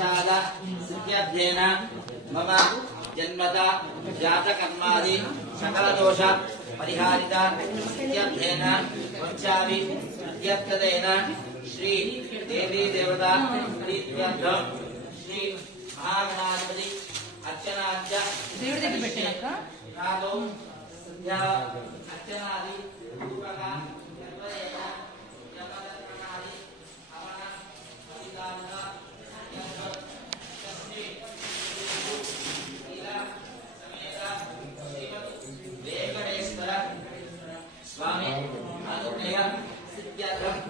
पंचाल सिद्ध्यर्थेन मम जन्मता जातकर्मादि सकल दोष परिहारित सिद्ध्यर्थेन वंचामि सिद्ध्यर्थतेन श्री देवी देवता प्रीत्यर्थं श्री महागणाधिपति अर्चनाच దేవుడి దగ్గర పెట్టాక कालो संध्या अर्चनादि रूपक सर्वदेव यमदर्पणादि हवन बलिदान यज्ञ लीला समेत श्रीमद् वेंकटेश्वर स्वामी अनुग्रह सिद्ध्यर्थं